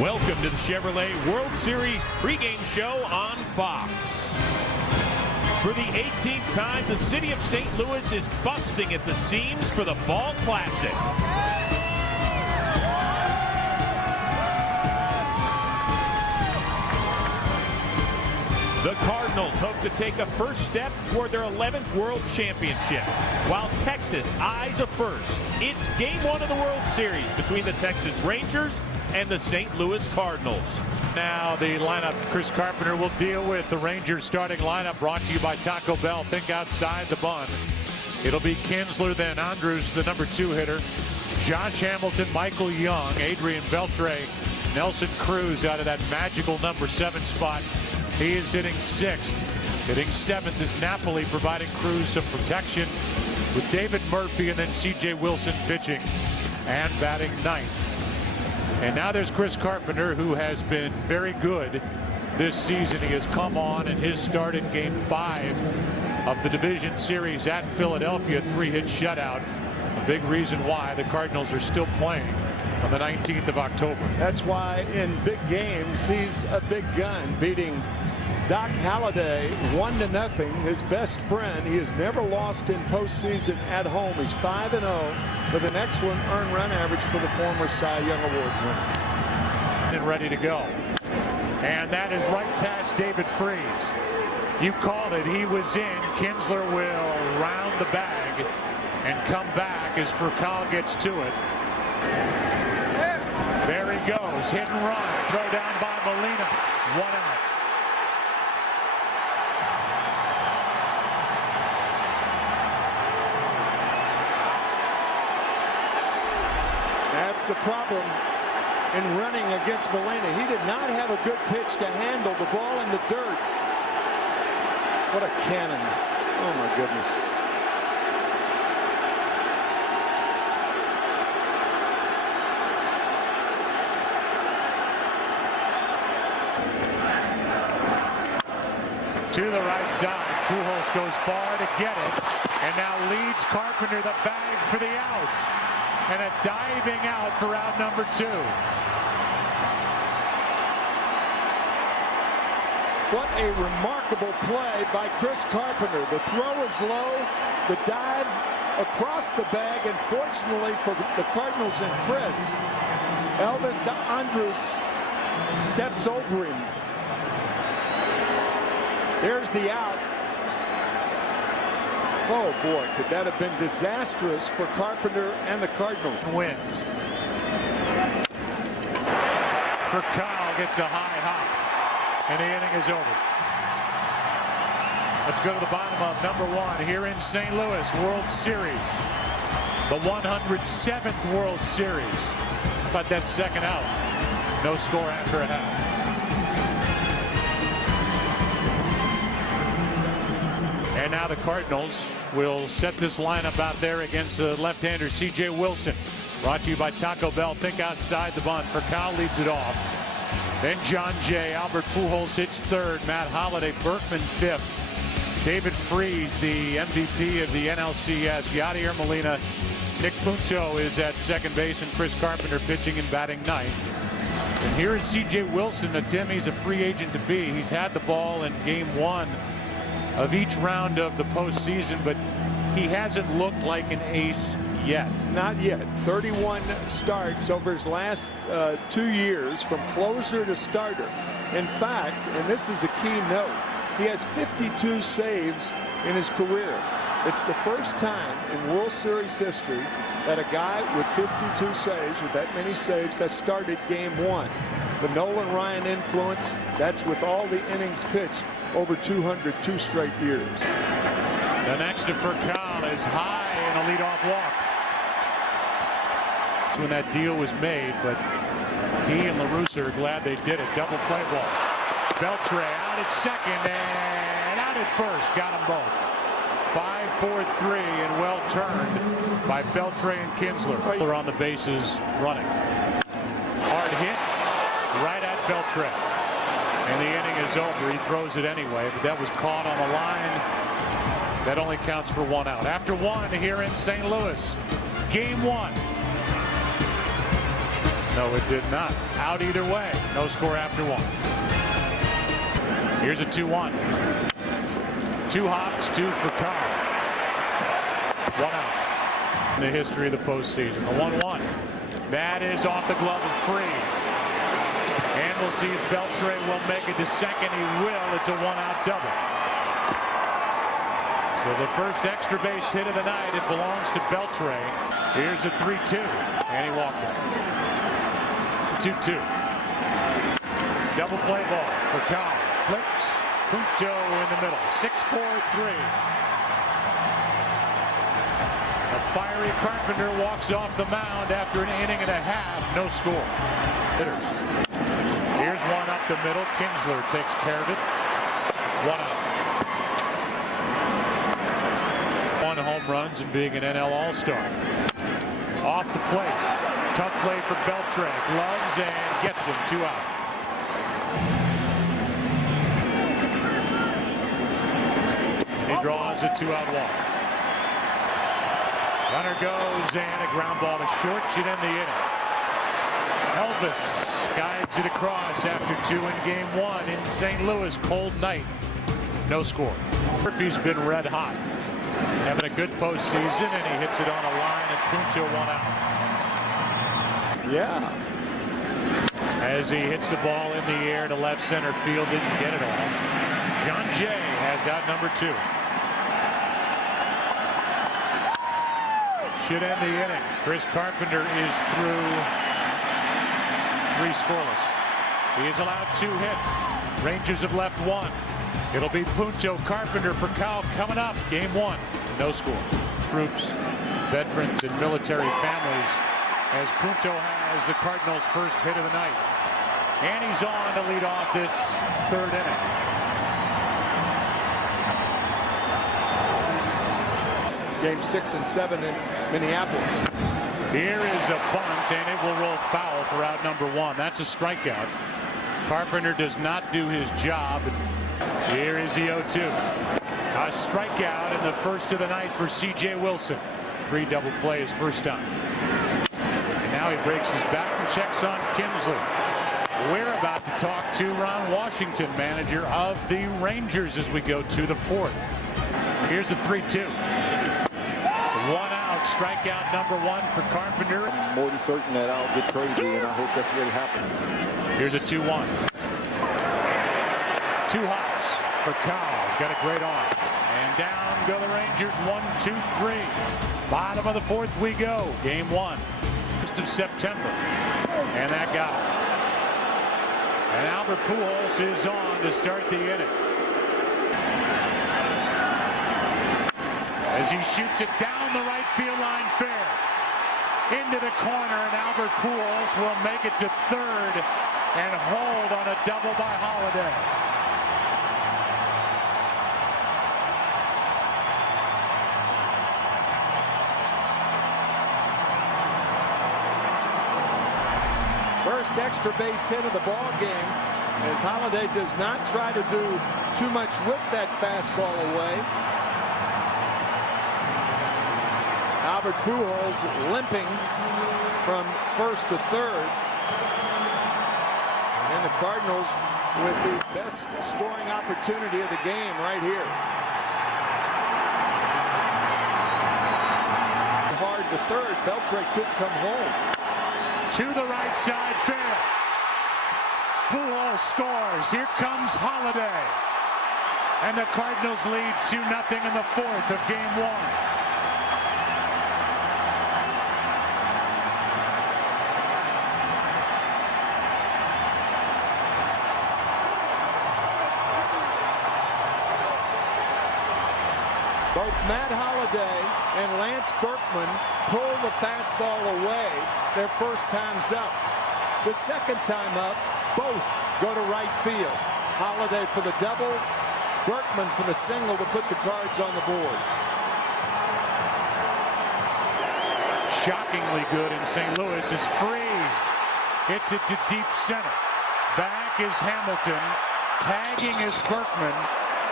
Welcome to the Chevrolet World Series pregame show on Fox. For the 18th time, the city of St. Louis is busting at the seams for the Fall Classic. The Cardinals hope to take a first step toward their 11th World Championship, while Texas eyes a first. It's Game 1 of the World Series between the Texas Rangers and the St. Louis Cardinals. Now the lineup Chris Carpenter will deal with. The Rangers starting lineup brought to you by Taco Bell. Think outside the bun. It'll be Kinsler, then Andrus, the number 2 hitter. Josh Hamilton, Michael Young, Adrian Beltre, Nelson Cruz out of that magical number 7 spot. He is hitting 6th. Hitting 7th is Napoli, providing Cruz some protection with David Murphy, and then C.J. Wilson pitching and batting 9th. And now there's Chris Carpenter, who has been very good this season. He has come on in his start in Game 5 of the division series at Philadelphia, 3-hit shutout. A big reason why the Cardinals are still playing on the 19th of October. That's why in big games he's a big gun, beating Doc Halladay 1-0, his best friend. He has never lost in postseason at home. He's 5-0 with an excellent earned run average for the former Cy Young Award winner. And ready to go. And that is right past David Freese. You called it. He was in. Kinsler will round the bag and come back as Furcal gets to it. There he goes. Hit and run. Throw down by Molina. 1 out. That's the problem in running against Molina. He did not have a good pitch to handle the ball in the dirt. What a cannon. Oh my goodness. To the right side. Pujols goes far to get it, and now leads Carpenter the bag for the out. And a diving out for out number 2. What a remarkable play by Chris Carpenter. The throw is low, the dive across the bag, and fortunately for the Cardinals and Chris, Elvis Andrus steps over him. There's the out. Oh boy, could that have been disastrous for Carpenter and the Cardinals. Wins. Furcal gets a high hop, and the inning is over. Let's go to the bottom of number 1 here in St. Louis World Series. The 107th World Series. How about that second out? No score after a half. And now the Cardinals will set this lineup out there against the left-hander C.J. Wilson. Brought to you by Taco Bell. Think outside the bun. Furcal leads it off. Then John Jay. Albert Pujols hits 3rd. Matt Holliday. Berkman 5th. David Freese, the MVP of the NLCS. Yadier Molina. Nick Punto is at second base, and Chris Carpenter pitching and batting 9th. And here is C.J. Wilson. Tim, he's a free agent to be. He's had the ball in Game 1 of each round of the postseason, but he hasn't looked like an ace yet. Not yet. 31 starts over his last 2 years from closer to starter. In fact, and this is a key note, he has 52 saves in his career. It's the first time in World Series history that a guy with 52 saves, with that many saves, has started Game 1. The Nolan Ryan influence, that's with all the innings pitched over 202 straight years. The next to Furcal is high and a leadoff walk. When that deal was made, but he and LaRussa are glad they did it. Double play ball. Beltre out at second and out at first. Got them both. 5-4-3 and well turned by Beltre and Kinsler. They're on the bases running. Hard hit right at Beltre. And the inning is over. He throws it anyway, but that was caught on the line. That only counts for 1 out. After 1 here in St. Louis. Game 1. No, it did not. Out either way. No score after one. Here's a 2-1. 2 hops, 2 for Carr. 1 out. In the history of the postseason. The 1-1. That is off the glove of Freeze. And we'll see if Beltre will make it to second. He will. It's a 1-out double. So the first extra base hit of the night, it belongs to Beltre. Here's a 3-2. And he walked it. 2-2. Double play ball for Kyle. Flips. Punto in the middle. 6-4-3. A fiery Carpenter walks off the mound after an inning and a half. No score. Hitters. Here's one up the middle. Kinsler takes care of it. 1 out. 1 home runs and being an NL All-Star. Off the plate. Tough play for Beltre. Gloves and gets him. 2 out. He draws a 2-out walk. Runner goes and a ground ball to short. Should end the inning. Elvis guides it across after 2 in game 1 in St. Louis. Cold night. No score. Murphy's been red hot. Having a good postseason, and he hits it on a line and Punto 1 out. Yeah. As he hits the ball in the air to left center field, didn't get it all. John Jay has out number 2. Should end the inning. Chris Carpenter is through 3 scoreless. He has allowed 2 hits. Rangers have left 1. It'll be Punto Carpenter for Cal coming up. Game 1. No score. Troops, veterans, and military families as Punto has the Cardinals' first hit of the night. And he's on to lead off this 3rd inning. Game 6 and 7 in Minneapolis. Here is a bunt, and it will roll foul for out number 1. That's a strikeout. Carpenter does not do his job. Here is the 0-2. A strikeout in the first of the night for C.J. Wilson. 3 double plays first time. And now he breaks his back and checks on Kinsler. We're about to talk to Ron Washington, manager of the Rangers, as we go to the 4th. Here's a 3-2. 1 out, strikeout number 1 for Carpenter. I'm more than certain that I'll get crazy, and I hope that's what happened. Here's a 2-1. 2 hops for Kyle. He's got a great arm. And down go the Rangers. 1, 2, 3. Bottom of the 4th we go. Game 1. 1st of September. And that got him. And Albert Pujols is on to start the inning. As he shoots it down the right field line fair. Into the corner, and Albert Pujols will make it to 3rd and hold on a double by Holiday. First extra base hit of the ball game, as Holiday does not try to do too much with that fastball away. Albert Pujols limping from 1st to 3rd. And the Cardinals with the best scoring opportunity of the game right here. Hard to 3rd. Beltre could come home. To the right side, fair. Pujols scores. Here comes Holiday. And the Cardinals lead 2-0 in the 4th of game 1. Both Matt Holliday and Lance Berkman pull the fastball away their first times up. The second time up, both go to right field. Holliday for the double, Berkman for the single to put the Cards on the board. Shockingly good in St. Louis is Freeze. Hits it to deep center. Back is Hamilton. Tagging is Berkman.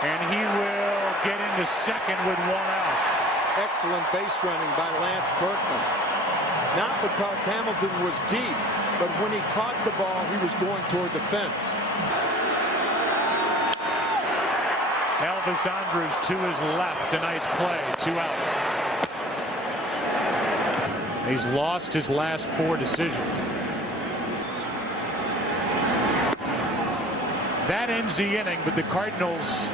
And he will get into second with 1 out. Excellent base running by Lance Berkman. Not because Hamilton was deep, but when he caught the ball, he was going toward the fence. Elvis Andrus to his left. A nice play. 2 out. He's lost his last 4 decisions. That ends the inning, but the Cardinals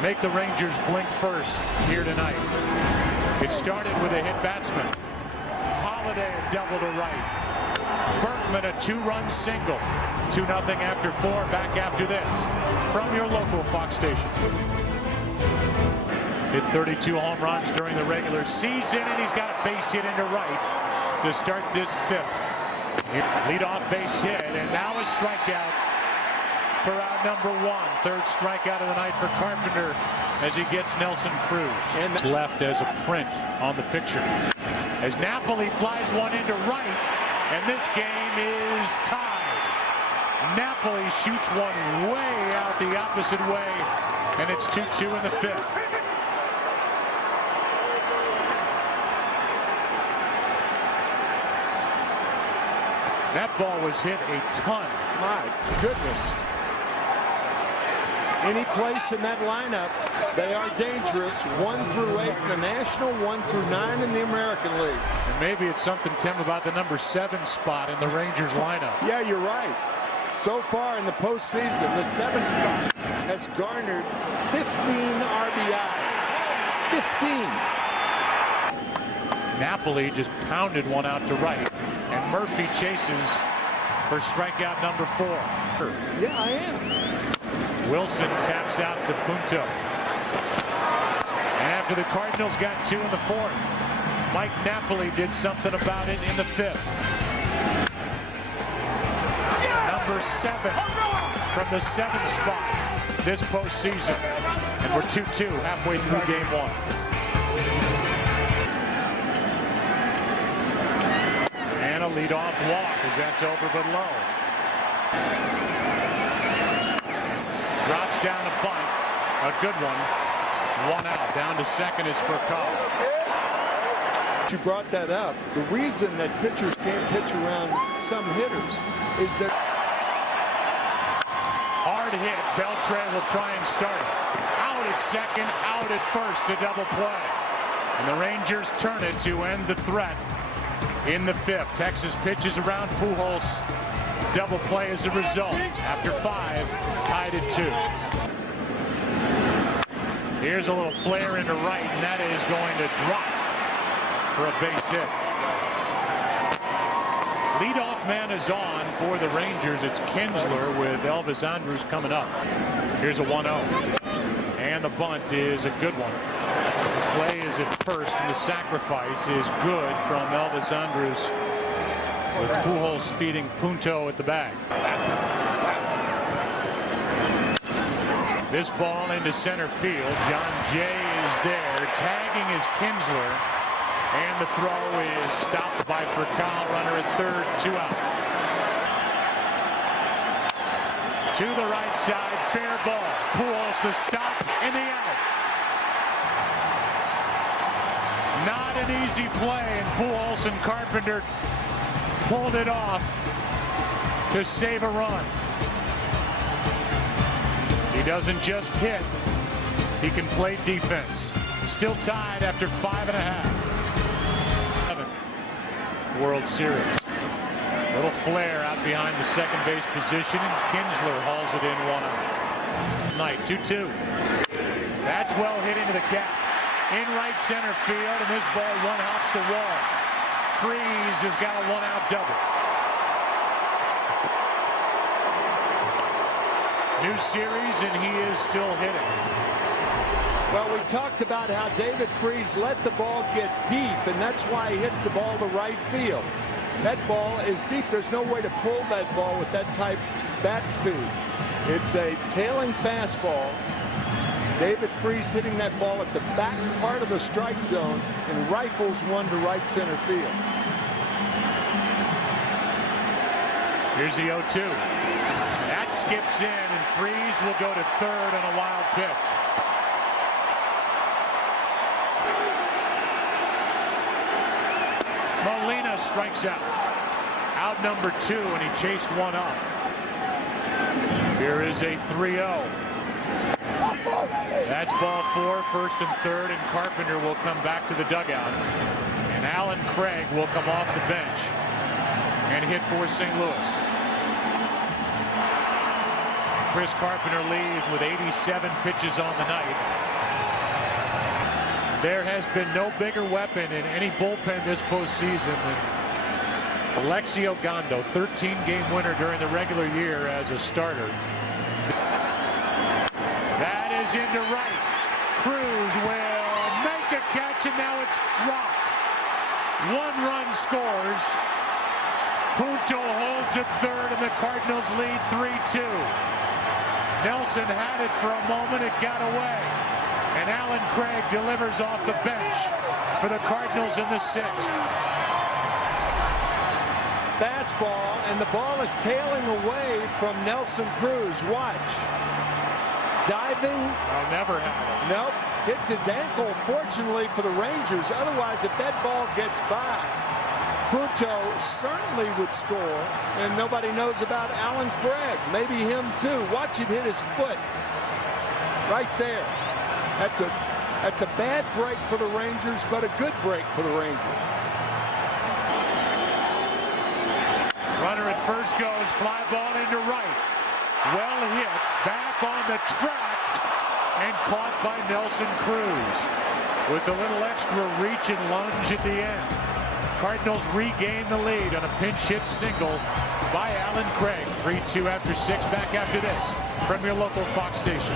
make the Rangers blink first here tonight. It started with a hit batsman. Holiday a double to right. Berkman a 2-run single. 2-0 after 4. Back after this from your local Fox station. Hit 32 home runs during the regular season, and he's got a base hit into right to start this 5th. Leadoff base hit, and now a strikeout for out number 1. 3rd strikeout of the night for Carpenter as he gets Nelson Cruz. And left as a print on the picture. As Napoli flies one into right, and this game is tied. Napoli shoots one way out the opposite way, and it's 2-2 in the 5th. That ball was hit a ton. My goodness. Any place in that lineup, they are dangerous. 1 through 8 in the National, 1 through 9 in the American League. And maybe it's something, Tim, about the number 7 spot in the Rangers lineup. Yeah, you're right. So far in the postseason, the 7th spot has garnered 15 RBIs. 15. Napoli just pounded one out to right, and Murphy chases for strikeout number 4. Yeah, I am. Wilson taps out to Punto. After the Cardinals got 2 in the 4th, Mike Napoli did something about it in the 5th. Number 7 from the 7th spot this postseason. And we're 2-2 halfway through game 1. And a leadoff walk as that's over but low. Drops down a bunt. A good one. 1 out. Down to second is for Cobb. You brought that up. The reason that pitchers can't pitch around some hitters is that hard hit. Beltran will try and start it. Out at second, out at first, a double play. And the Rangers turn it to end the threat in the 5th. Texas pitches around Pujols. Double play as a result. After 5, tied at 2. Here's a little flare into right, and that is going to drop for a base hit. Leadoff man is on for the Rangers. It's Kinsler with Elvis Andrus coming up. Here's a 1-0. And the bunt is a good one. The play is at first, and the sacrifice is good from Elvis Andrus, with Pujols feeding Punto at the bag. This ball into center field. John Jay is there. Tagging is Kinsler. And the throw is stopped by Furcal. Runner at 3rd. 2 out. To the right side. Fair ball. Pujols the stop and the out. Not an easy play. And Pujols and Carpenter pulled it off to save a run. He doesn't just hit, he can play defense. Still tied after 5.5. 7th World Series. Little flare out behind the second base position, and Kinsler hauls it in 1 out. Knight 2-2. That's well hit into the gap. In right center field, and this ball one-hops the wall. Freese has got a 1-out double. New series, and he is still hitting. Well, we talked about how David Freese let the ball get deep, and that's why he hits the ball to right field. That ball is deep. There's no way to pull that ball with that type bat speed. It's a tailing fastball. David Freese hitting that ball at the back part of the strike zone and rifles one to right center field. Here's the 0-2. That skips in, and Freese will go to 3rd on a wild pitch. Molina strikes out. out number 2, and he chased one up. Here is a 3-0. That's ball 4, first and third, and Carpenter will come back to the dugout. And Alan Craig will come off the bench and hit for St. Louis. Chris Carpenter leaves with 87 pitches on the night. There has been no bigger weapon in any bullpen this postseason than Alexio Gondo, 13-game winner during the regular year as a starter. That is into right. Cruz will make a catch, and now it's dropped. 1 run scores. Punto holds at third, and the Cardinals lead 3-2. Nelson had it for a moment. It got away. And Alan Craig delivers off the bench for the Cardinals in the 6th. Fastball, and the ball is tailing away from Nelson Cruz. Watch. Diving. I'll never have it. Nope. Hits his ankle, fortunately for the Rangers. Otherwise, if that ball gets by, Punto certainly would score, and nobody knows about Alan Craig. Maybe him too. Watch it hit his foot right there. That's a bad break for the Rangers, but a good break for the Rangers. Runner at first goes, fly ball into right. Well hit, back on the track, and caught by Nelson Cruz with a little extra reach and lunge at the end. Cardinals regain the lead on a pinch hit single by Alan Craig. 3-2 after 6. Back after this from your local Fox station.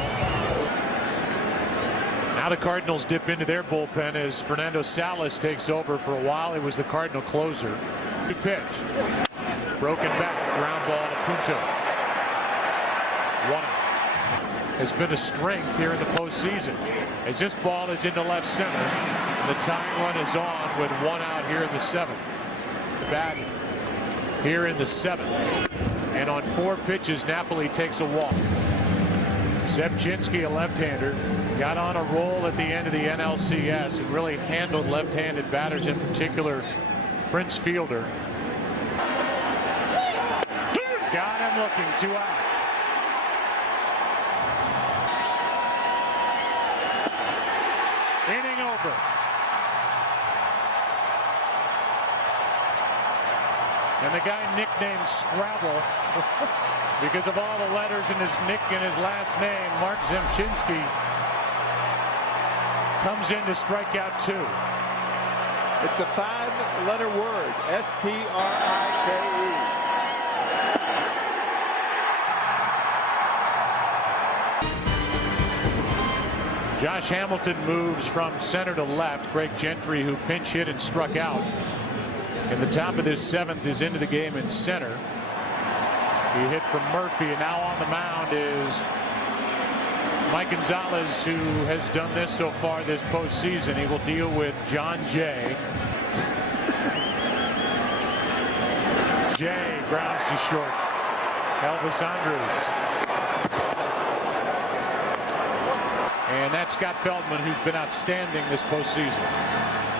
Now the Cardinals dip into their bullpen as Fernando Salas takes over. For a while he was the Cardinal closer. Good pitch. Broken back. Ground ball to Punto. 1 out. Has been a strength here in the postseason as this ball is into left center. The tying run is on with 1 out here in the 7th. The bat here in the 7th. And on 4 pitches, Napoli takes a walk. Zebchinski, a left-hander, got on a roll at the end of the NLCS and really handled left-handed batters, in particular Prince Fielder. Got him looking. 2 out. Inning over. And the guy nicknamed Scrabble because of all the letters in his last name, Mark Zebchinski, comes in to strike out 2. It's a 5-letter word, S-T-R-I-K-E. Josh Hamilton moves from center to left. Greg Gentry, who pinch hit and struck out in the top of this 7th, is into the game in center. He hit from Murphy, and now on the mound is Mike Gonzalez, who has done this so far this postseason. He will deal with John Jay. Jay grounds to short. Elvis Andrus. And that's Scott Feldman, who's been outstanding this postseason.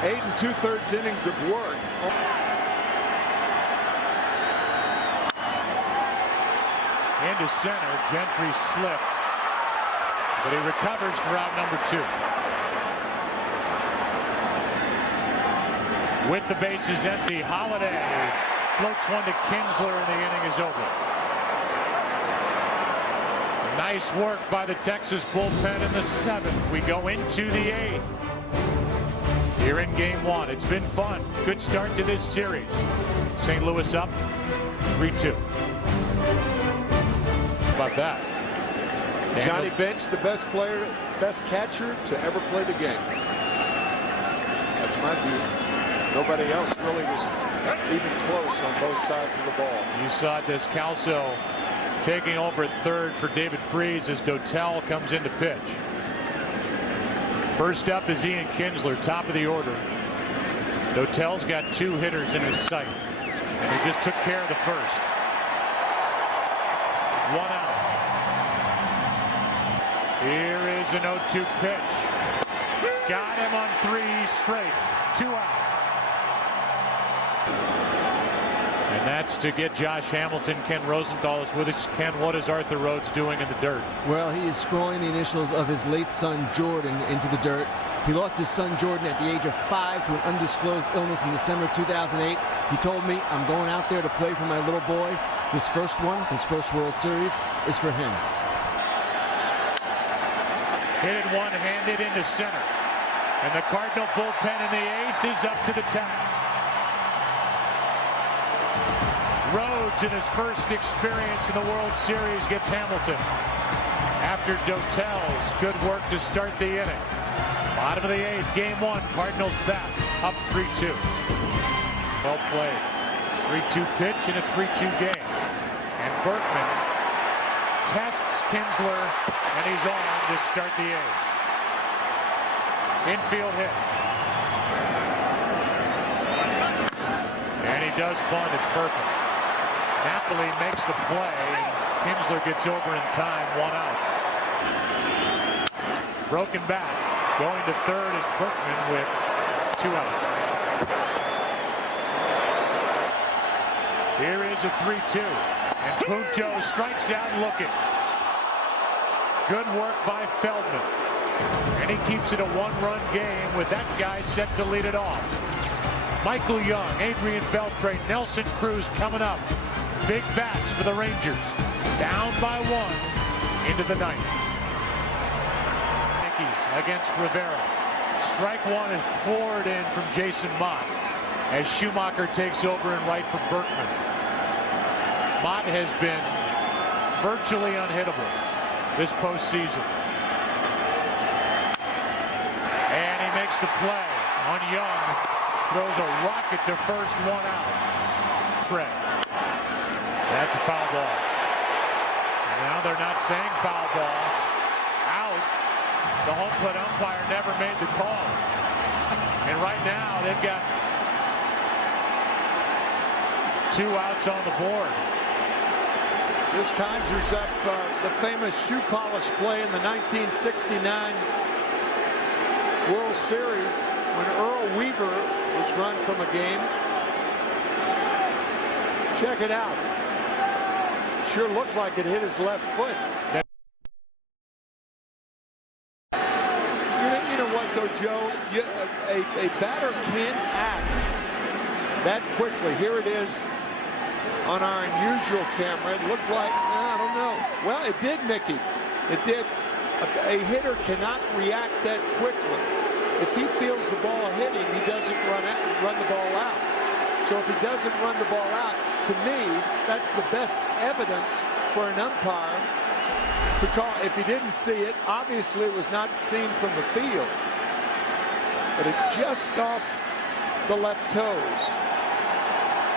8 2/3 innings of work. Into center, Gentry slipped, but he recovers for out number 2. With the bases empty, Holiday floats one to Kinsler, and the inning is over. Nice work by the Texas bullpen in the 7th. We go into the 8th. Here in game 1. It's been fun. Good start to this series. St. Louis up 3-2. How about that? Johnny Bench, the best player, best catcher to ever play the game. That's my view. Nobody else really was even close on both sides of the ball. You saw Descalso taking over at third for David Freese as Dotel comes in to pitch. First up is Ian Kinsler, top of the order. Dotel's got 2 hitters in his sight, and he just took care of the first. 1 out. Here is an 0-2 pitch. Got him on 3 straight. 2 out. And That's to get Josh Hamilton. Ken Rosenthal is with us. Ken, what is Arthur Rhodes doing in the dirt? Well, he is scrolling the initials of his late son Jordan into the dirt. He lost his son Jordan at the age of 5 to an undisclosed illness in December 2008. He told me, I'm going out there to play for my little boy. This first one, this first World Series, is for him. Hit it one-handed into center. And the Cardinal bullpen in the 8th is up to the task. Rhodes, in his first experience in the World Series, gets Hamilton. After Dotel's good work to start the inning. Bottom of the 8th, game 1, Cardinals back, up 3-2. Well played. 3-2 pitch in a 3-2 game. And Berkman tests Kinsler, and he's on to start the 8th. Infield hit. And he does bunt. It's perfect. Napoli makes the play, and Kinsler gets over in time, 1 out. Broken back. Going to third is Berkman with 2 out. Here is a 3-2. And Punto strikes out looking. Good work by Feldman. And he keeps it a 1-run game with that guy set to lead it off. Michael Young, Adrian Beltre, Nelson Cruz coming up. Big bats for the Rangers. Down by 1 into the 9th. Yankees against Rivera. Strike 1 is poured in from Jason Mott as Schumacher takes over in right for Berkman. Mott has been virtually unhittable this postseason. And he makes the play on Young. Throws a rocket to first, 1 out. Trey. That's a foul ball. And now they're not saying foul ball. Out. The home plate umpire never made the call. And right now they've got 2 outs on the board. This conjures up the famous shoe polish play in the 1969 World Series when Earl Weaver was run from a game. Check it out. Sure looked like it hit his left foot. You know what, though, Joe? A batter can't act that quickly. Here it is on our unusual camera. It looked like, I don't know. Well, it did, Mickey. It did. A hitter cannot react that quickly. If he feels the ball hitting, he doesn't run the ball out. So if he doesn't run the ball out, to me, that's the best evidence for an umpire to call. If he didn't see it, obviously it was not seen from the field. But it just off the left toes.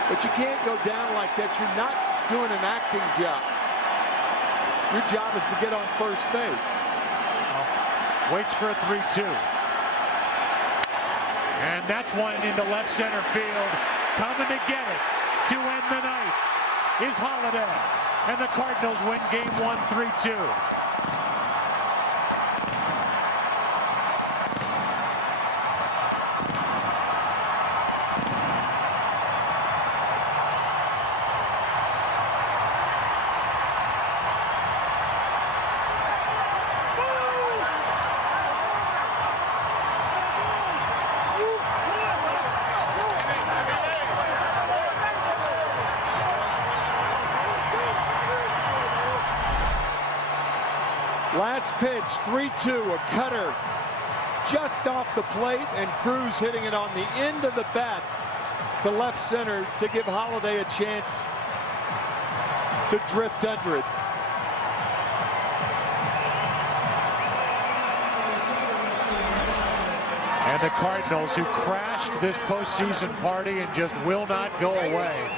But you can't go down like that. You're not doing an acting job. Your job is to get on first base. Waits for a 3-2. And that's one into left center field. Coming to get it to end the night is Holiday. And the Cardinals win game 1, 3-2. Last pitch, 3-2, a cutter just off the plate, and Cruz hitting it on the end of the bat to left center to give Holiday a chance to drift under it. And the Cardinals, who crashed this postseason party and just will not go away.